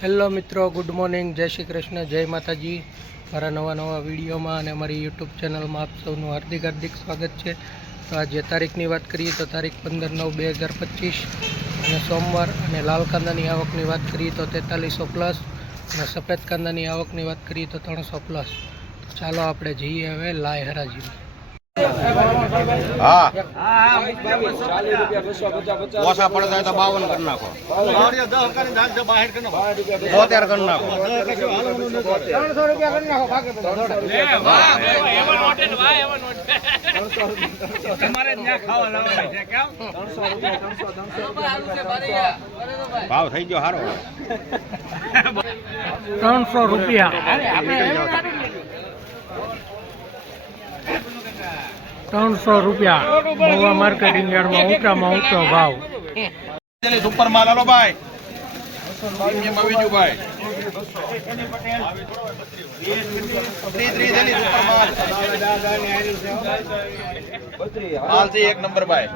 Hello મિત્રો, good morning. જય શ્રી કૃષ્ણ, જય માતાજી. મારા નવા નવા વિડીયોમાં અને અમારી યુટ્યુબ ચેનલમાં આપ સૌનું હાર્દિક હાર્દિક સ્વાગત છે. તો આજે તારીખની વાત કરીએ તો તારીખ પંદર નવ બે હજાર પચીસ અને સોમવાર અને લાલ કાંદાની આવકની વાત કરીએ તો તેતાલીસો પ્લસ અને સફેદ કાંદાની આવકની વાત કરીએ તો ત્રણસો પ્લસ. ચાલો આપણે જઈએ હવે લાય હરાજીમાં. હા. ઓછા પડે તો બાવન કરી નાખો. બોતેર કરી નાખો. ભાવ થઈ ગયો સારો ત્રણસો રૂપિયા. ત્રણસો રૂપિયા મહુવા માર્કેટિંગ યાર્ડમાં ઊંચામાં ઊંચો ભાવ. સુપર માલ, હાલો ભાઈ. એક નંબર ભાઈ.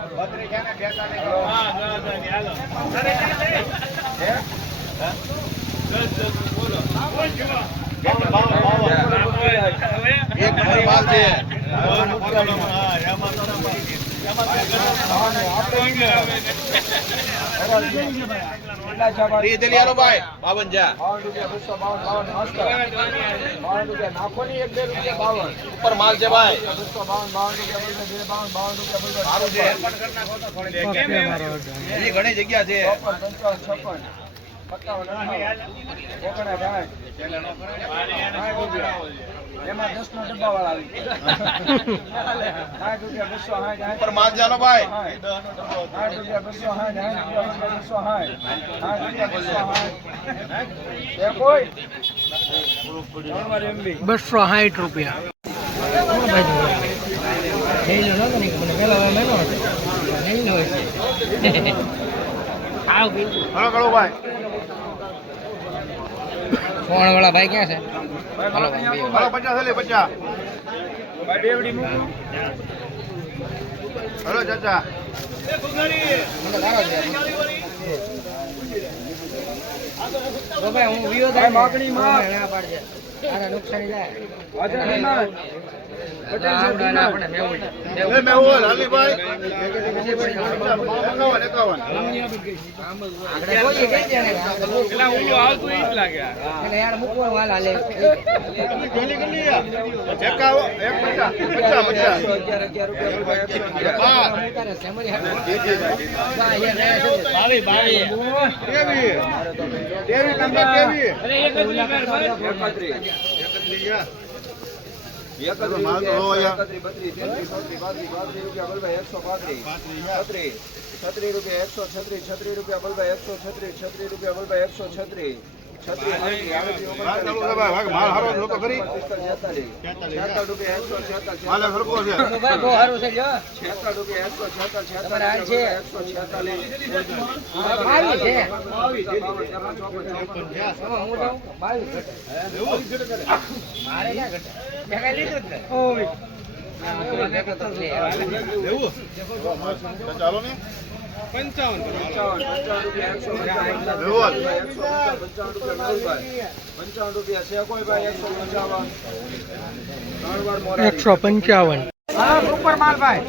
સુપર માલ માલ છે ભાઈ એક બાવન. રૂપિયા સારું છે ઘણી જગ્યા છે. એમાં દસ નો ડબ્બા વાળા આવી રૂપિયા બસો સાઠ રૂપિયા. બસો સાઠ રૂપિયા બસો રૂપિયા બસો કોઈ બસો રૂપિયા પેલા ભાઈ ફોન વાળા ભાઈ ક્યાં છે? હાલો હાલો પચાસ હાલે પચાસ ડેવડી મૂકો હલો ચાચા. ભાઈ હું વિયો થાય માગણી માં. પાડજે. તારા નુકસાની જાય એક જ છત્રીસ રૂપિયા એકસો છત્રીસ છત્રીસ રૂપિયા બલભાઈ એકસો છત્રીસ છત્રીસ રૂપિયા બલભાઈ એકસો છત્રીસ માલ હારો એકસો છેતાલીસ, માલ સરખો છે ભાઈ છે મારે ક્યાં ઘટે. મેં લીધું જ ના, ચાલો ને પંચાવન, રૂપિયા એકસો પંચાવન, સુપર માલ ભાઈ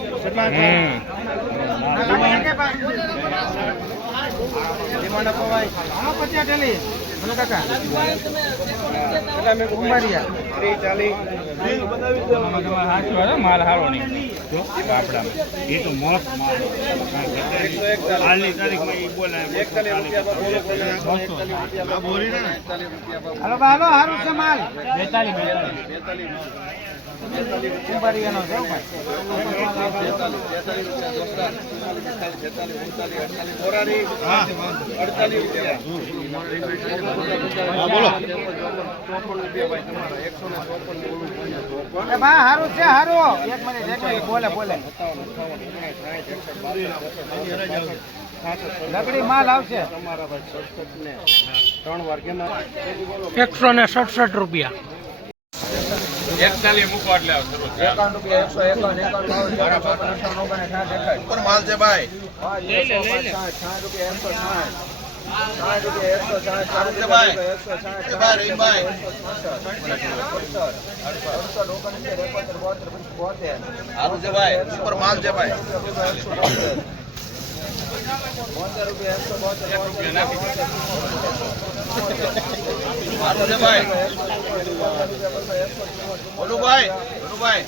મને કાકા? એટલે મેં કુંભારિયા. માલ હારો નહીં. જો આપડામાં એ તો મસ્ત માલ. હાલની તારીખમાં એ બોલાય એકતાલીસ રૂપિયા પર બોલો બોલો એકતાલીસ રૂપિયા પર બોલી ને એકતાલીસ રૂપિયા પર હાલો હાલો હારું છે માલ. બેતાલીસ બેતાલીસ. છે. હારું છે હારું. એક મિનિટ એક મિનિટ બોલે બોલે. લકડી માલ આવશે. ત્રણ વાર એકસો ને સડસઠ રૂપિયા. એકતાલીસ મૂકો એટલે એકાવન રૂપિયા એકસો એકાવન એકાવન બાવન માલ છે ભાઈ. સાઠ રૂપિયા એકસો સાઠ. રૂપિયા એકસો સાઠ એકસો સાઠ રૂપિયા એકસો બોતેર રૂપિયા એકસો બોતેર સારું છે ભાઈ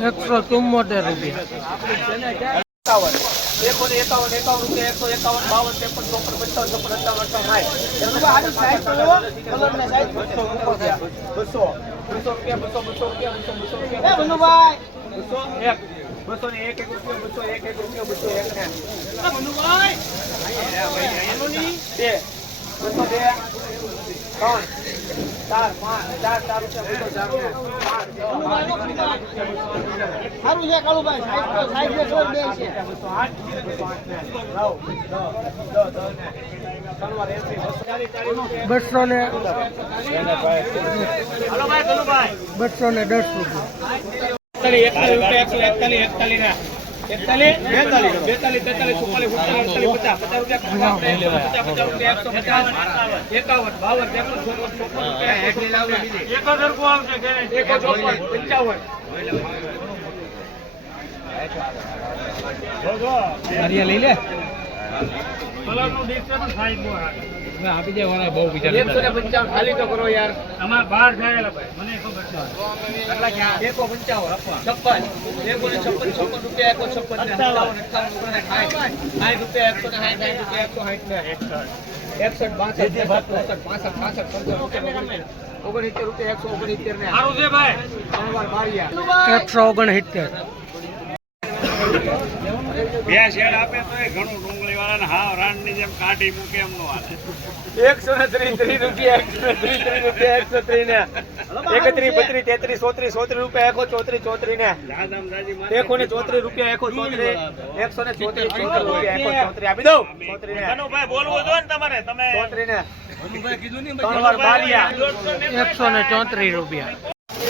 એકસો ચુમ્મોતેર રૂપિયા એકાવન એકાવન એકાવન રૂપિયા એકસો એકાવન બાવન ત્રેપન ચોપન પંચાવન છપ્પન સત્તાવન અઠાવન સાઠ બસો રૂપિયા. બસો બસો રૂપિયા બસો બસો રૂપિયા બસો બસો રૂપિયા બસો એક બસો ને એક એક રૂપિયા બસો એક એક રૂપિયા બસો એક ને બે બસો ત્રણ ચાર પાંચ ચાર રૂપિયા બસો ને પાંચ છ, છે બસો આઠ બસો આઠ ને દસ દસ દસ ને ત્રણ વાર એસી બસો ચાલીસ પચાસ રૂપિયા બસો ને બસો ને દસ રૂપિયા લઈ લે. ખાલી તો કરો યાર. એકો પંચાવન. છપ્પન. એકો ને છપ્પન છપ્પન રૂપિયા એકો છપ્પન ને સત્તાવન. અઠ્ઠાવન ને સાઠ. સાઠ રૂપિયા એકસો ને સાઠ સાઠ રૂપિયા એકસો સાઠ ને એકસઠ. બાસઠ ત્રેસઠ ચોસઠ પાસઠ પંદર ઓગણસિત્તેર રૂપિયા એકસો ઓગણસિત્તેર ને. વાર બારિયા એકસો ઓગણસિત્તેર. બે શેડ આપે તો એ ઘણું ડુંગળી વાળાને હાવ રાંડની જેમ કાઢી મૂકે એમ હાલે. એકસો ને ત્રીસ ત્રીસ રૂપિયા એકસો ત્રીસ ત્રીસ રૂપિયા એકસો ત્રીસ ને. એકત્રીસ બત્રીસ તેત્રીસ ચોત્રીસ ચોત્રીસ રૂપિયા એકો ચોત્રીસ ચોત્રીસ ને. એકો ને ચોત્રીસ રૂપિયા એકો ચોત્રીસ એકસો ને ચોત્રીસ ચોત્રીસ રૂપિયા એકો ચોત્રીસ. આપી દઉં? ચોત્રીસ ને. બોલવું ને તમારે તમે ચોત્રીસ ને. ત્રણ વાર બારિયા એકસો ને ચોત્રીસ રૂપિયા.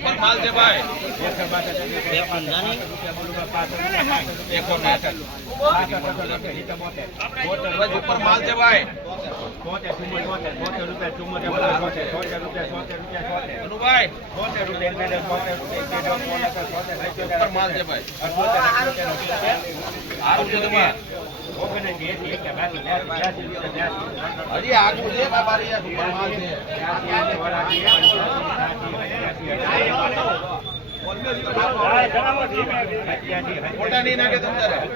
સુપર માલ છે ભાઈ સુપર માલ છે ભાઈ ભોલુભાઈ સુપર માલ છે ભાઈ હજી આગળ છે બાબા માલ છે. મોટા નહીં નાખે તમ સારું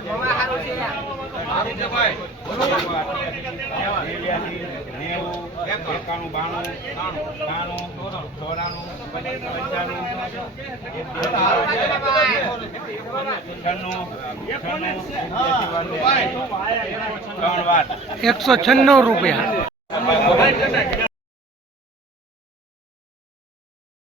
છે ભાઈ. એકાણું બાણું ત્રાણું એકસો છન્નું રૂપિયા.